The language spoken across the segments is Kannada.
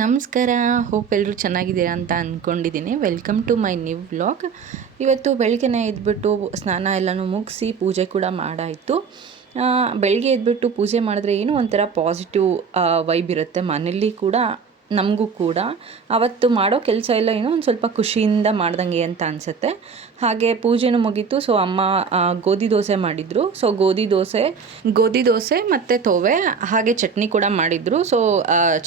ನಮಸ್ಕಾರ. ಹೋಪ್ ಎಲ್ಲರೂ ಚೆನ್ನಾಗಿದ್ದೀರಾ ಅಂತ ಅಂದ್ಕೊಂಡಿದ್ದೀನಿ welcome to my new vlog ಇವತ್ತು ಬೆಳಗ್ಗೆನೇ ಎದ್ಬಿಟ್ಟು ಸ್ನಾನ ಎಲ್ಲನೂ ಮುಗಿಸಿ ಪೂಜೆ ಕೂಡ ಮಾಡಾಯಿತು. ಬೆಳಗ್ಗೆ ಎದ್ಬಿಟ್ಟು ಪೂಜೆ ಮಾಡಿದ್ರೆ ಏನೋ ಒಂಥರ ಪಾಸಿಟಿವ್ ವೈಬ್ ಇರುತ್ತೆ. ಮನೇಲಿ ಕೂಡ ನಮಗೂ ಕೂಡ. ಅವತ್ತು ಮಾಡೋ ಕೆಲಸ ಎಲ್ಲ ಏನೋ ಒಂದು ಸ್ವಲ್ಪ ಖುಷಿಯಿಂದ ಮಾಡ್ದಂಗೆ ಅಂತ ಅನಿಸುತ್ತೆ. ಹಾಗೆ ಪೂಜೆನೂ ಮುಗೀತು ಸೊ ಅಮ್ಮ ಗೋಧಿ ದೋಸೆ ಮಾಡಿದರು. ಸೊ ಗೋಧಿ ದೋಸೆ ಗೋಧಿ ದೋಸೆ ಮತ್ತು ತೋವೆ, ಹಾಗೆ ಚಟ್ನಿ ಕೂಡ ಮಾಡಿದರು. ಸೊ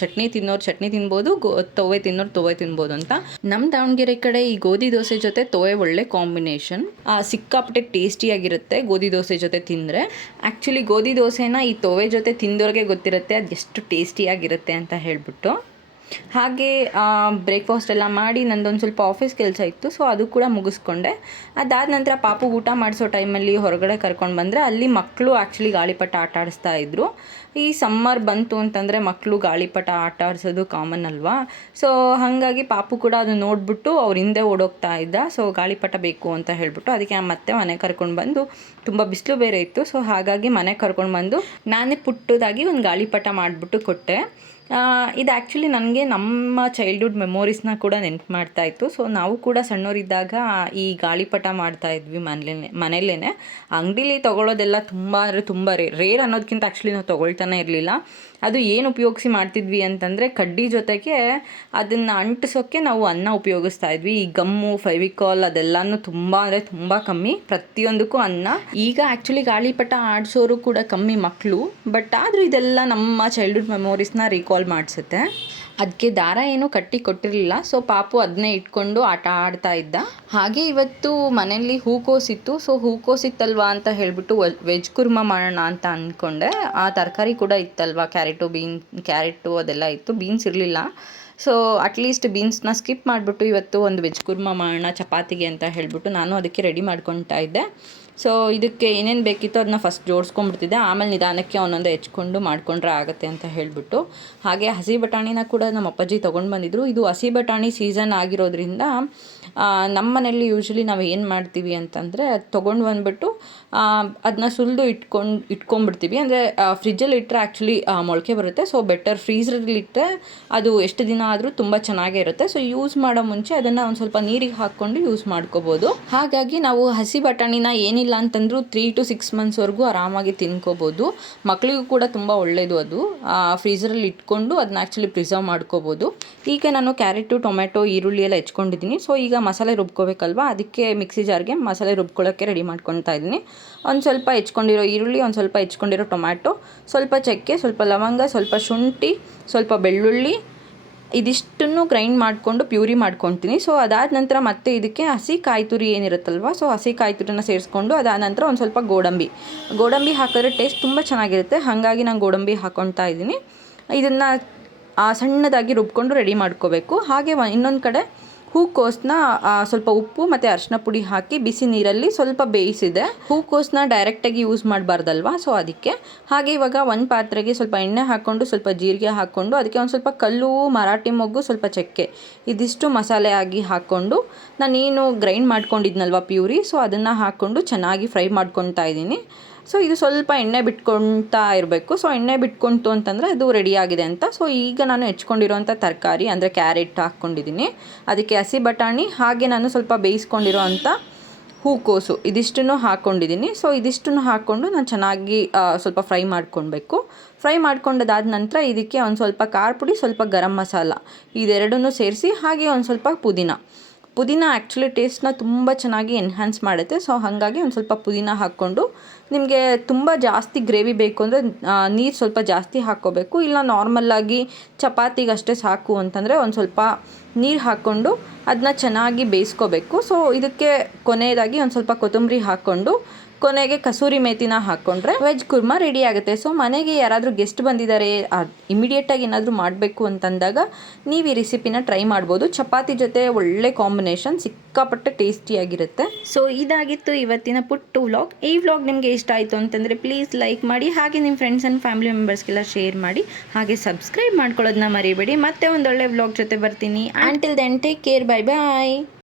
ಚಟ್ನಿ ತಿನ್ನೋರು ಚಟ್ನಿ ತಿನ್ಬೋದು, ಗೋ, ತೋವೆ ತಿನ್ನೋರು ತೋವೆ ತಿನ್ಬೋದು ಅಂತ. ನಮ್ಮ ದಾವಣಗೆರೆ ಕಡೆ ಈ ಗೋಧಿ ದೋಸೆ ಜೊತೆ ತೋವೆ ಒಳ್ಳೆ ಕಾಂಬಿನೇಷನ್. ಸಿಕ್ಕಾಪಟ್ಟೆ ಟೇಸ್ಟಿಯಾಗಿರುತ್ತೆ ಗೋಧಿ ದೋಸೆ ಜೊತೆ ತಿಂದರೆ. ಆ್ಯಕ್ಚುಲಿ ಗೋಧಿ ದೋಸೆನ ಈ ತೋವೆ ಜೊತೆ ತಿಂದೋರಿಗೆ ಗೊತ್ತಿರುತ್ತೆ, ಅದು ಎಷ್ಟು ಟೇಸ್ಟಿಯಾಗಿರುತ್ತೆ ಅಂತ ಹೇಳ್ಬಿಟ್ಟು. ಹಾಗೆ ಬ್ರೇಕ್ಫಾಸ್ಟ್ ಎಲ್ಲ ಮಾಡಿ ನಂದೊಂದು ಸ್ವಲ್ಪ ಆಫೀಸ್ ಕೆಲಸ ಇತ್ತು ಸೊ ಅದು ಕೂಡ ಮುಗಿಸ್ಕೊಂಡೆ. ಅದಾದ ನಂತರ ಪಾಪು ಊಟ ಮಾಡಿಸೋ ಟೈಮಲ್ಲಿ ಹೊರಗಡೆ ಕರ್ಕೊಂಡು ಬಂದರೆ ಅಲ್ಲಿ ಮಕ್ಕಳು ಆ್ಯಕ್ಚುಲಿ ಗಾಳಿಪಟ ಆಟ ಆಡಿಸ್ತಾ ಇದ್ರು. ಈ ಸಮ್ಮರ್ ಬಂತು ಅಂತಂದರೆ ಮಕ್ಕಳು ಗಾಳಿಪಟ ಆಟ ಆಡಿಸೋದು ಕಾಮನ್ ಅಲ್ವಾ? ಸೊ ಹಾಗಾಗಿ ಪಾಪು ಕೂಡ ಅದು ನೋಡಿಬಿಟ್ಟು ಅವ್ರ ಹಿಂದೆ ಓಡೋಗ್ತಾ ಇದ್ದ. ಸೊ ಗಾಳಿಪಟ ಬೇಕು ಅಂತ ಹೇಳಿಬಿಟ್ಟು ಅದಕ್ಕೆ ಮತ್ತೆ ಮನೆ ಕರ್ಕೊಂಡು ಬಂದು ತುಂಬ ಬಿಸಿಲು ಬೇರೆ ಇತ್ತು. ಸೊ ಹಾಗಾಗಿ ಮನೆ ಕರ್ಕೊಂಡು ಬಂದು ನಾನೇ ಪುಟ್ಟದಾಗಿ ಒಂದು ಗಾಳಿಪಟ ಮಾಡಿಬಿಟ್ಟು ಕೊಟ್ಟೆ. ಇದು ಆ್ಯಕ್ಚುಲಿ ನನಗೆ ನಮ್ಮ ಚೈಲ್ಡ್ಹುಡ್ ಮೆಮೊರೀಸ್ನ ಕೂಡ ನೆನ್ಪು ಮಾಡ್ತಾ ಇತ್ತು. ಸೊ ನಾವು ಕೂಡ ಸಣ್ಣವರಿದ್ದಾಗ ಈ ಗಾಳಿಪಟ ಮಾಡ್ತಾ ಇದ್ವಿ ಮನೇಲೇ ಮನೇಲೇ ಅಂಗಡೀಲಿ ತೊಗೊಳೋದೆಲ್ಲ ತುಂಬ ಅಂದರೆ ತುಂಬ ರೇರ್ ರೇರ್ ಅನ್ನೋದಕ್ಕಿಂತ ಆ್ಯಕ್ಚುಲಿ ನಾವು ತೊಗೊಳ್ತಾನೆ ಇರಲಿಲ್ಲ. ಅದು ಏನು ಉಪಯೋಗಿಸಿ ಮಾಡ್ತಿದ್ವಿ ಅಂತಂದರೆ ಕಡ್ಡಿ ಜೊತೆಗೆ ಅದನ್ನು ಅಂಟಿಸೋಕ್ಕೆ ನಾವು ಅನ್ನ ಉಪಯೋಗಿಸ್ತಾ ಇದ್ವಿ. ಈ ಗಮ್ಮು, ಫೈವಿಕಾಲ್ ಅದೆಲ್ಲನೂ ತುಂಬ ಅಂದರೆ ತುಂಬ ಕಮ್ಮಿ. ಪ್ರತಿಯೊಂದಕ್ಕೂ ಅನ್ನ. ಈಗ ಆ್ಯಕ್ಚುಲಿ ಗಾಳಿಪಟ ಆಡಿಸೋರು ಕೂಡ ಕಮ್ಮಿ ಮಕ್ಕಳು ಬಟ್ ಆದರೂ ಇದೆಲ್ಲ ನಮ್ಮ ಚೈಲ್ಡ್ಹುಡ್ ಮೆಮೊರೀಸ್ನ ರೀಕಾಲ್ ಮಾಡಿಸುತ್ತೆ. ಅದಕ್ಕೆ ದಾರ ಏನು ಕಟ್ಟಿ ಕೊಟ್ಟಿರಲಿಲ್ಲ. ಸೊ ಪಾಪು ಅದನ್ನೇ ಇಟ್ಕೊಂಡು ಆಟ ಆಡ್ತಾ ಇದ್ದ. ಹಾಗೆ ಇವತ್ತು ಮನೆಯಲ್ಲಿ ಹೂಕೋಸಿತ್ತು ಸೊ ಹೂಕೋಸಿತ್ತಲ್ವಾ ಅಂತ ಹೇಳಿಬಿಟ್ಟು ವೆಜ್ ಕುರ್ಮ ಮಾಡೋಣ ಅಂತ ಅಂದ್ಕೊಂಡೆ. ಆ ತರಕಾರಿ ಕೂಡ ಇತ್ತಲ್ವಾ? ಕ್ಯಾರೆಟು, ಬೀನ್, ಕ್ಯಾರೆಟು ಅದೆಲ್ಲ ಇತ್ತು. ಬೀನ್ಸ್ ಇರಲಿಲ್ಲ. ಸೊ ಅಟ್ಲೀಸ್ಟ್ ಬೀನ್ಸ್ನ ಸ್ಕಿಪ್ ಮಾಡಿಬಿಟ್ಟು ಇವತ್ತು ಒಂದು ವೆಜ್ ಕುರ್ಮ ಮಾಡೋಣ, ಚಪಾತಿಗೆ ಅಂತ ಹೇಳಿಬಿಟ್ಟು ನಾನು ಅದಕ್ಕೆ ರೆಡಿ ಮಾಡ್ಕೊತಾ ಇದ್ದೆ. ಸೊ ಇದಕ್ಕೆ ಏನೇನು ಬೇಕಿತ್ತು ಅದನ್ನ ಫಸ್ಟ್ ಜೋಡಿಸ್ಕೊಂಡ್ಬಿಡ್ತಿದ್ದೆ. ಆಮೇಲೆ ನಿಧಾನಕ್ಕೆ ಒಂದೊಂದು ಹೆಚ್ಕೊಂಡು ಮಾಡಿಕೊಂಡ್ರೆ ಆಗುತ್ತೆ ಅಂತ ಹೇಳಿಬಿಟ್ಟು. ಹಾಗೆ ಹಸಿ ಬಟಾಣಿನ ಕೂಡ ನಮ್ಮ ಅಪ್ಪಾಜಿ ತೊಗೊಂಡು ಬಂದಿದ್ರು. ಇದು ಹಸಿ ಬಟಾಣಿ ಸೀಸನ್ ಆಗಿರೋದ್ರಿಂದ ನಮ್ಮ ಮನೇಲಿ ಯೂಶ್ವಲಿ ನಾವು ಏನು ಮಾಡ್ತೀವಿ ಅಂತಂದರೆ ಅದು ತೊಗೊಂಡು ಬಂದುಬಿಟ್ಟು ಅದನ್ನ ಸುಲಿದು ಇಟ್ಕೊಂಡು, ಇಟ್ಕೊಂಡ್ಬಿಡ್ತೀವಿ. ಅಂದರೆ ಫ್ರಿಜ್ಜಲ್ಲಿ ಇಟ್ಟರೆ ಆ್ಯಕ್ಚುಲಿ ಮೊಳಕೆ ಬರುತ್ತೆ. ಸೊ ಬೆಟರ್ ಫ್ರೀಝರಲ್ಲಿ ಇಟ್ಟರೆ ಅದು ಎಷ್ಟು ದಿನ ಆದರೂ ತುಂಬ ಚೆನ್ನಾಗೇ ಇರುತ್ತೆ. ಸೊ ಯೂಸ್ ಮಾಡೋ ಮುಂಚೆ ಅದನ್ನು ಒಂದು ಸ್ವಲ್ಪ ನೀರಿಗೆ ಹಾಕ್ಕೊಂಡು ಯೂಸ್ ಮಾಡ್ಕೋಬೋದು. ಹಾಗಾಗಿ ನಾವು ಹಸಿ ಬಟಾಣಿನ ಏನಿಲ್ಲ ಅಂತಂದರೂ ತ್ರೀ ಟು ಸಿಕ್ಸ್ ಮಂತ್ಸ್ವರೆಗೂ ಆರಾಮಾಗಿ ತಿನ್ಕೋಬೋದು. ಮಕ್ಕಳಿಗೂ ಕೂಡ ತುಂಬ ಒಳ್ಳೆಯದು ಅದು. ಫ್ರೀಝರಲ್ಲಿ ಇಟ್ಕೊಂಡು ಅದನ್ನ ಆ್ಯಕ್ಚುಲಿ ಪ್ರಿಸರ್ವ್ ಮಾಡ್ಕೋಬೋದು. ಈಗ ನಾನು ಕ್ಯಾರೆಟು ಟೊಮೆಟೊ ಈರುಳ್ಳಿ ಎಲ್ಲ ಹೆಚ್ಕೊಂಡಿದ್ದೀನಿ. ಸೊ ಈಗ ಮಸಾಲೆ ರುಬ್ಕೋಬೇಕಲ್ವಾ? ಅದಕ್ಕೆ ಮಿಕ್ಸಿ ಜಾರ್ಗೆ ಮಸಾಲೆ ರುಬ್ಕೊಳ್ಳೋಕ್ಕೆ ರೆಡಿ ಮಾಡ್ಕೊತಾ ಇದ್ದೀನಿ. ಒಂದು ಸ್ವಲ್ಪ ಹೆಚ್ಕೊಂಡಿರೋ ಈರುಳ್ಳಿ, ಒಂದು ಸ್ವಲ್ಪ ಹೆಚ್ಕೊಂಡಿರೋ ಟೊಮ್ಯಾಟೊ ಸ್ವಲ್ಪ ಚಕ್ಕೆ, ಸ್ವಲ್ಪ ಲವಂಗ, ಸ್ವಲ್ಪ ಶುಂಠಿ, ಸ್ವಲ್ಪ ಬೆಳ್ಳುಳ್ಳಿ ಇದಿಷ್ಟನ್ನು ಗ್ರೈಂಡ್ ಮಾಡಿಕೊಂಡು ಪ್ಯೂರಿ ಮಾಡ್ಕೊತೀನಿ. ಸೊ ಅದಾದ ನಂತರ ಮತ್ತೆ ಇದಕ್ಕೆ ಹಸಿ ಕಾಯಿ ತುರಿ ಏನಿರುತ್ತಲ್ವ? ಸೊ ಹಸಿ ಕಾಯಿ ತುರಿನ ಸೇರಿಸ್ಕೊಂಡು ಅದಾದ ನಂತರ ಒಂದು ಸ್ವಲ್ಪ ಗೋಡಂಬಿ. ಗೋಡಂಬಿ ಹಾಕಿದ್ರೆ ಟೇಸ್ಟ್ ತುಂಬ ಚೆನ್ನಾಗಿರುತ್ತೆ. ಹಾಗಾಗಿ ನಾನು ಗೋಡಂಬಿ ಹಾಕ್ಕೊತಾ ಇದ್ದೀನಿ. ಇದನ್ನು ಸಣ್ಣದಾಗಿ ರುಬ್ಕೊಂಡು ರೆಡಿ ಮಾಡ್ಕೋಬೇಕು. ಹಾಗೆ ಇನ್ನೊಂದು ಕಡೆ ಹೂಕೋಸನ್ನ ಸ್ವಲ್ಪ ಉಪ್ಪು ಮತ್ತು ಅರಿಶಿನ ಪುಡಿ ಹಾಕಿ ಬಿಸಿ ನೀರಲ್ಲಿ ಸ್ವಲ್ಪ ಬೇಯಿಸಿದೆ. ಹೂಕೋಸನ್ನ ಡೈರೆಕ್ಟಾಗಿ ಯೂಸ್ ಮಾಡಬಾರ್ದಲ್ವಾ? ಸೊ ಅದಕ್ಕೆ ಹಾಗೆ ಇವಾಗ ಒಂದು ಪಾತ್ರೆಗೆ ಸ್ವಲ್ಪ ಎಣ್ಣೆ ಹಾಕ್ಕೊಂಡು ಸ್ವಲ್ಪ ಜೀರಿಗೆ ಹಾಕ್ಕೊಂಡು ಅದಕ್ಕೆ ಒಂದು ಸ್ವಲ್ಪ ಕಲ್ಲು, ಮರಾಠಿ ಮೊಗ್ಗು, ಸ್ವಲ್ಪ ಚಕ್ಕೆ ಇದಿಷ್ಟು ಮಸಾಲೆ ಆಗಿ ಹಾಕ್ಕೊಂಡು ನಾನೇನು ಗ್ರೈಂಡ್ ಮಾಡ್ಕೊಂಡಿದ್ನಲ್ವ ಪ್ಯೂರಿ? ಸೊ ಅದನ್ನು ಹಾಕ್ಕೊಂಡು ಚೆನ್ನಾಗಿ ಫ್ರೈ ಮಾಡ್ಕೊತಾ ಇದ್ದೀನಿ. ಸೊ ಇದು ಸ್ವಲ್ಪ ಎಣ್ಣೆ ಬಿಟ್ಕೊಳ್ತಾ ಇರಬೇಕು. ಸೊ ಎಣ್ಣೆ ಬಿಟ್ಕೊಂತು ಅಂತಂದರೆ ಅದು ರೆಡಿಯಾಗಿದೆ ಅಂತ. ಸೊ ಈಗ ನಾನು ಹೆಚ್ಕೊಂಡಿರೋಂಥ ತರಕಾರಿ, ಅಂದರೆ ಕ್ಯಾರೆಟ್ ಹಾಕ್ಕೊಂಡಿದ್ದೀನಿ. ಅದಕ್ಕೆ ಹಸಿ ಬಟಾಣಿ, ಹಾಗೆ ನಾನು ಸ್ವಲ್ಪ ಬೇಯಿಸ್ಕೊಂಡಿರೋ ಅಂಥ ಹೂಕೋಸು ಇದಿಷ್ಟನ್ನು ಹಾಕ್ಕೊಂಡಿದ್ದೀನಿ. ಸೊ ಇದಿಷ್ಟನ್ನು ಹಾಕ್ಕೊಂಡು ನಾನು ಚೆನ್ನಾಗಿ ಸ್ವಲ್ಪ ಫ್ರೈ ಮಾಡ್ಕೊಳ್ಬೇಕು. ಫ್ರೈ ಮಾಡ್ಕೊಂಡದಾದ ನಂತರ ಇದಕ್ಕೆ ಒಂದು ಸ್ವಲ್ಪ ಖಾರ ಪುಡಿ, ಸ್ವಲ್ಪ ಗರಂ ಮಸಾಲ. ಇದೆರಡನ್ನೂ ಸೇರಿಸಿ ಹಾಗೆ ಒಂದು ಸ್ವಲ್ಪ ಪುದೀನ. ಪುದೀನ ಆ್ಯಕ್ಚುಲಿ ಟೇಸ್ಟ್ನ ತುಂಬ ಚೆನ್ನಾಗಿ ಎನ್ಹ್ಯಾನ್ಸ್ ಮಾಡುತ್ತೆ. ಸೊ ಹಾಗಾಗಿ ಒಂದು ಸ್ವಲ್ಪ ಪುದೀನ ಹಾಕ್ಕೊಂಡು ನಿಮಗೆ ತುಂಬ ಜಾಸ್ತಿ ಗ್ರೇವಿ ಬೇಕು ಅಂದರೆ ನೀರು ಸ್ವಲ್ಪ ಜಾಸ್ತಿ ಹಾಕ್ಕೋಬೇಕು. ಇಲ್ಲ ನಾರ್ಮಲ್ಲಾಗಿ ಚಪಾತಿಗೆ ಅಷ್ಟೇ ಸಾಕು ಅಂತಂದರೆ ಒಂದು ಸ್ವಲ್ಪ ನೀರು ಹಾಕ್ಕೊಂಡು ಅದನ್ನ ಚೆನ್ನಾಗಿ ಬೇಯಿಸ್ಕೋಬೇಕು. ಸೊ ಇದಕ್ಕೆ ಕೊನೆಯದಾಗಿ ಒಂದು ಸ್ವಲ್ಪ ಕೊತ್ತಂಬರಿ ಹಾಕ್ಕೊಂಡು ಕೊನೆಗೆ ಕಸೂರಿ ಮೇತಿನ ಹಾಕ್ಕೊಂಡ್ರೆ ವೆಜ್ ಕುರ್ಮಾ ರೆಡಿ ಆಗುತ್ತೆ. ಸೊ ಮನೆಗೆ ಯಾರಾದರೂ ಗೆಸ್ಟ್ ಬಂದಿದ್ದಾರೆ ಇಮಿಡಿಯೇಟಾಗಿ ಏನಾದರೂ ಮಾಡಬೇಕು ಅಂತಂದಾಗ ನೀವು ಈ ರೆಸಿಪಿನ ಟ್ರೈ ಮಾಡ್ಬೋದು. ಚಪಾತಿ ಜೊತೆ ಒಳ್ಳೆ ಕಾಂಬಿನೇಷನ್ ಸಿಕ್ಕಾಪಟ್ಟೆ ಟೇಸ್ಟಿಯಾಗಿರುತ್ತೆ ಸೊ ಇದಾಗಿತ್ತು ಇವತ್ತಿನ ಪುಟ್ಟು ವ್ಲಾಗ್ ಈ ವ್ಲಾಗ್ ನಿಮಗೆ ಇಷ್ಟ ಆಯಿತು ಅಂತಂದರೆ ಪ್ಲೀಸ್ ಲೈಕ್ ಮಾಡಿ, ಹಾಗೆ ನಿಮ್ಮ ಫ್ರೆಂಡ್ಸ್ ಆ್ಯಂಡ್ ಫ್ಯಾಮಿಲಿ ಮೆಂಬರ್ಸ್ಗೆಲ್ಲ ಶೇರ್ ಮಾಡಿ, ಹಾಗೆ ಸಬ್ಸ್ಕ್ರೈಬ್ ಮಾಡ್ಕೊಳ್ಳೋದನ್ನ ಮರಿಬೇಡಿ. ಮತ್ತೆ ಒಂದೊಳ್ಳೆ ವ್ಲಾಗ್ ಜೊತೆ ಬರ್ತೀನಿ. Until then take care bye bye